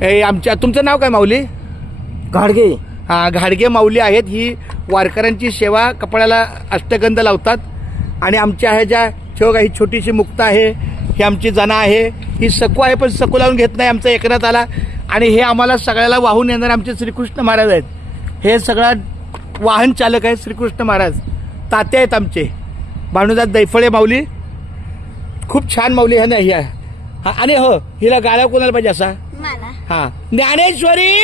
हे आमच्या तुमचं नाव काय माऊली? घाडगे. हां, घाडगे माऊली आहेत. ही वारकऱ्यांची सेवा, कपड्याला अष्टगंध लावतात. आणि आमच्या ह्याच्या ठेव ही छोटीशी मुक्ता आहे, ही आमची जना आहे, ही सकू आहे, पण सकू लावून घेत नाही आमचा एकनाथ आला. आणि हे आम्हाला सगळ्याला वाहून येणारे आमचे श्रीकृष्ण महाराज आहेत. हे सगळं वाहन चालक आहेत श्रीकृष्ण महाराज, तात्या आहेत आमचे भानुदास दैफळे माऊली. खूप छान माऊली आहे ना ही. हा, आणि हो हिला गाळा कोणाला पाहिजे असा? हा, ज्ञानेश्वरी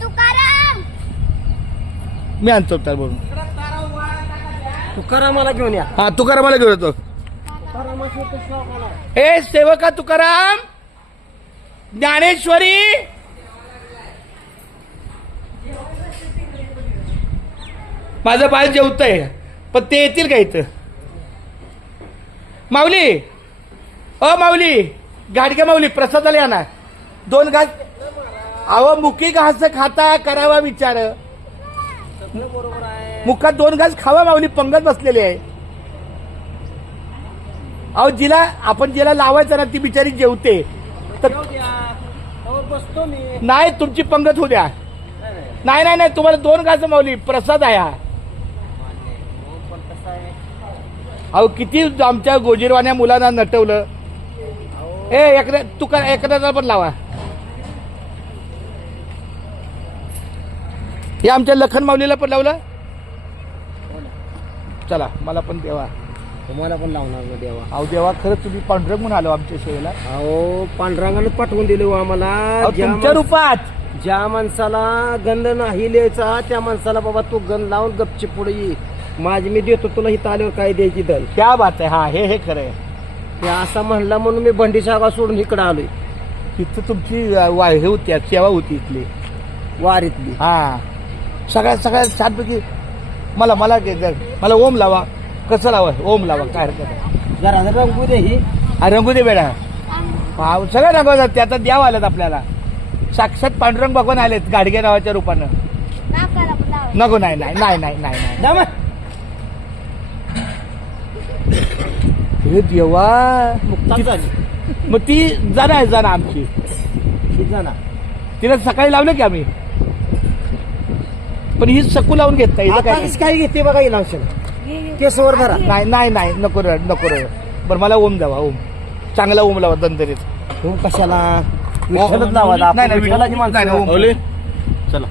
तुकाराम. मी आणतो तर बोलून. तुकारामाला घेऊन या. हा, तुकारामाला घेऊन येतो. ए सेवका तुकाराम, ज्ञानेश्वरी. माझं बाळ जेवतंय, पण ते येतील का इथं? माऊली, अ माऊली, गाडगे माऊली, प्रसादाला या ना. 2 घास. अहो मुकी घास खाता करावा विचार. मुखात 2 घास खावा माऊली, पंगत बसलेली आहे. अहो जिला लावायचं ना ती बिचारी जेवते. तर बसतो मी. नाही, तुमची पंगत होऊ द्या. नाही नाही नाही, तुम्हाला 2 घास माऊली, प्रसाद आहे हा. अहो किती आमच्या गोजीरवाण्या मुलांना नटवलं. एकदा पण लावा. हे आमच्या लखन माऊलीला पण लावलं. चला मला पण देवा. तुम्हाला पण लावणार ना देवा. अहो देवा, खरंच तुम्ही पांढरंग म्हणून आलो आमच्या सेवेला. अहो पांढरांगानं पाठवून दिले आम्हाला. तुमच्या रूपात. ज्या माणसाला गंध नाही लिहायचा त्या माणसाला बाबा तू गंध लावून गपची पुढे ये. माझी मी देतो तुला इथं आल्यावर काय द्यायची दल. क्या बात आहे. हा, हे खरं आहे. ते असा म्हणला म्हणून मी बंडी शाखा सोडून इकडे आलोय. तिथं तुमची हे होती, सेवा होती इथली वारीतली. हा. सगळ्यात छानपैकी मला ओम लावा. कसं लावा? ओम लावा, काय हरकत आहे. जरा रंगू दे ही. रंगू दे बेडा. सगळं रंगवतात ते. आता द्यावं आलेत आपल्याला. साक्षात पांडुरंग भगवान आलेत गाडगे नावाच्या रूपानं. नको, नाही नाही नाही नाही नाही नाही. हे देवा, मग ती जाणं आहे जाणं आमची. तिला सकाळी लावलं की आम्ही, पण ही सकू लावून घेत नाही. काय घेते बघा ही लावशन केसवर धरा. नाही नाही नाही, नको रे. बरं मला ओम द्यावा. ओम चांगला ओम लावा दंतरीत. तू कशाला विठ्ठलच लावा. नाही, विठ्ठलाची माणसं. चला.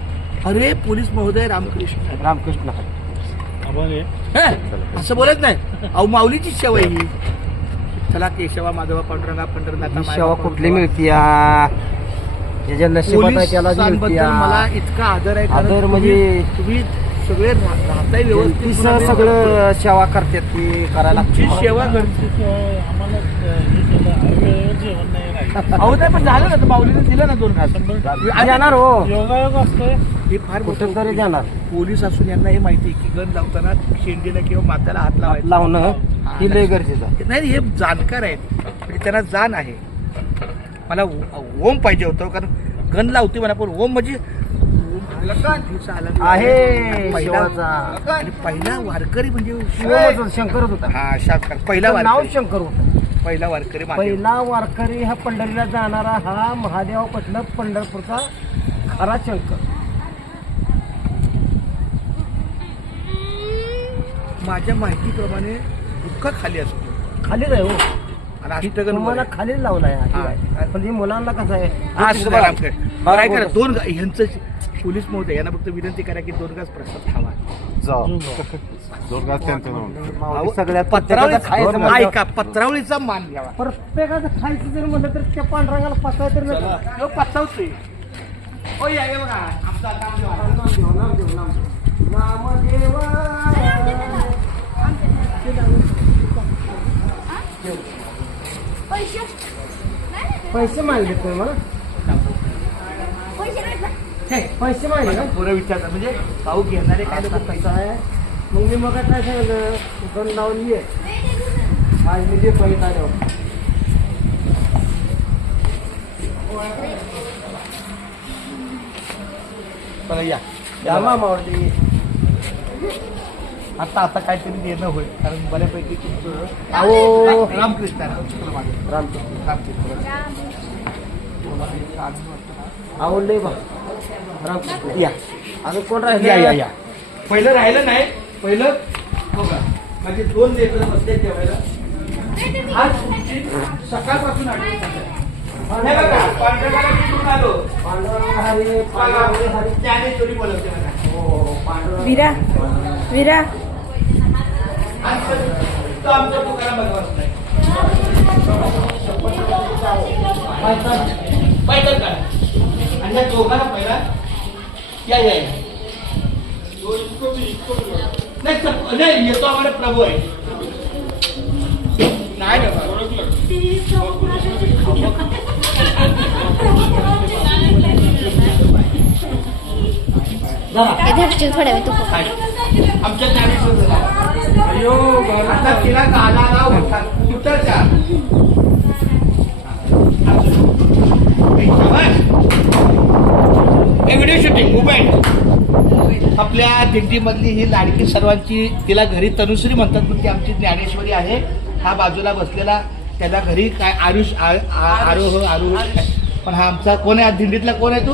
अरे पोलीस महोदय, रामकृष्ण. रामकृष्ण. असं बोलत नाही. अहो माऊलीची सेवा आहे ही. चला, केशवा माधवा पांडुरंगा पंढरनाथा. सेवा कुठली मिळती त्याच्या नशिबात आहे त्याला मिळती. मला इतका आदर आहे. आदर म्हणजे तुम्ही सगळे राहताय व्यवस्थित. सगळं सेवा करतात ती करायला. सेवा करते. अहो नाही, पण झालं ना, माऊलीने दिलं ना 2 घास. जाणार हो. योगायोग असतोय. हे फार कुठं तरी जाणार. पोलीस असून यांना हे माहिती आहे की गण लावताना शेंडीला किंवा मात्याला हात लावायचा. लावणं ही लय गरजेचं आहे. नाही, हे जाणकार आहेत, म्हणजे त्यांना जाण आहे. मला ओम पाहिजे होतं, कारण गण लावते म्हणा, पण ओम म्हणजे आहे पहिला वारकरी म्हणजे शंकरच होता. हा, शंकर पहिला नाव वारकरी. शंकर होतं. पहिला वारकरी पहिला वारकरी हा पंढरीला जाणारा हा महादेवापासून पंढरपूरचा खरा शंकर. माझ्या माहितीप्रमाणे दुःख खाली असतो. खालीच आहे हो. आणि अष्टगण तुम्हाला खालीच लावलाय. हा. पण हे मुलांना कसं आहे काय करा, 2 ह्यांचं पोलीस महोदय यांना फक्त विनंती करा की 2 घास प्रसाद खावा. सगळ्यात ऐका, पत्रावळीचा मान घ्यावा. प्रत्येकाचं खायचं जर म्हणलं तर त्या पांढरांगाला पचाय तर नको. पचवतोय. हो, या हे बघा आमचा नामदेव. पैसे मागले तुम्ही मला. पैसे मागले का? पुढे विचारतात म्हणजे भाऊ घेणारे काय लोक पैसा आहे. मग मी मग काय सांगितलं, गण लावून ये. आज मी देतो इथं आल्यावर. या मामावरती आता आता काहीतरी देणं होईल कारण बऱ्यापैकी तुमचं अहो रामकृष्ण रामकृष्ण रामकृष्ण रामकृष्ण आवडले बा रामकृष्ण या अजून कोण या राहिले या या पहिलं राहिलं नाही पहिलं हो का माझे 2 लेकरं बसले जेवायला आज तुमची सकाळपासून आठवण हे बघा पांढरवाला तिकडून आलो त्याने चोरी बोलवते मला विरा विरा आणि तो आमचा तुकाराम भगवान नाही पैदल करा आणि या दोघांना पहिला या या या. नाही येतो आम्हाला प्रभू आहे नाही थोड्या वेळ तू आमच्या ज्ञानेश्वर आता तिला गाला उतरच्या व्हिडिओ शूटिंग मुवमेंट आपल्या दिंडीमधली ही लाडकी सर्वांची तिला घरी तनुश्री म्हणतात पण ती आमची ज्ञानेश्वरी आहे हा बाजूला बसलेला त्याला घरी काय आरुष आरोह पण हा आमचा कोण आहे दिंडीतला कोण आहे तू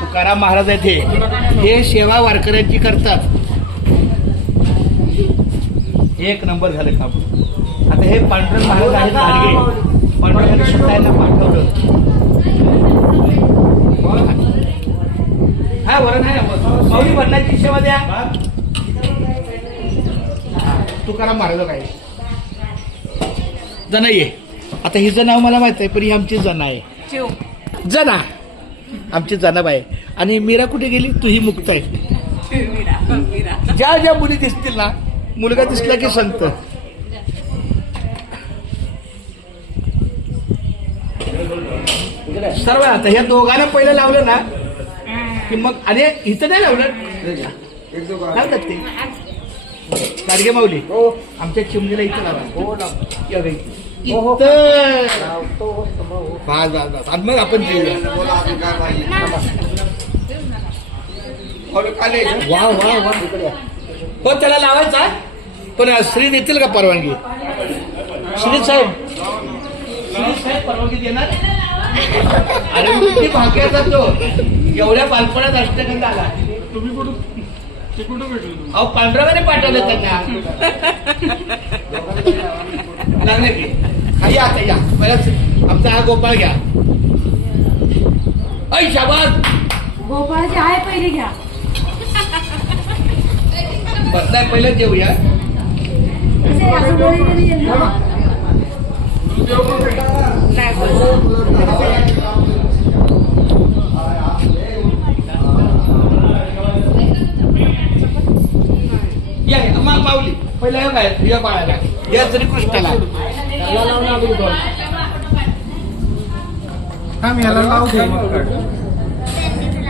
तुकाराम महाराज आहेत हे सेवा वारकऱ्यांची करतात 1 नंबर झालं काम आता हे पांढरं महाराज आहेत घाडगे पांढरं स्वतःला पाठवलं हा वरण आहे माऊली वरणाची सेवा द्या तुकाराम महाराज काय जना ये आता हिचं नाव मला माहित आहे पण ही आमची जना आहे जना आमची जनाबाई आणि मीरा कुठे गेली तू ही मुक्त आहे ज्या ज्या मुली दिसतील ना मुलगा दिसला की संत सर्व आता ह्या दोघांना पहिलं लावलं ना की मग अरे इथं नाही लावलं लावतात ते गाडगे माऊली आमच्या चिमणीला इथं लावा या बाई. इथं बस मग आपण जेऊया वा वा वा हो त्याला लावायचा पण श्री देतील का परवानगी श्री साहेब परवानगी देणार अरे किती भाग्यात जातो एवढ्या बालपणात अष्टगंध आला तुम्ही कुठून अहो पांढरावाने पाठवलं त्यांना लागले की हा या आता या बऱ्याच आमचा हा गोपाळ घ्या ऐ शाबास गोपाळची आहे पहिले घ्या बसलाय पहिलं जेवूया या माऊली पहिला काय या बाळाला या तरी कृष्णाला याला लावून आम्ही दोन. याला लावू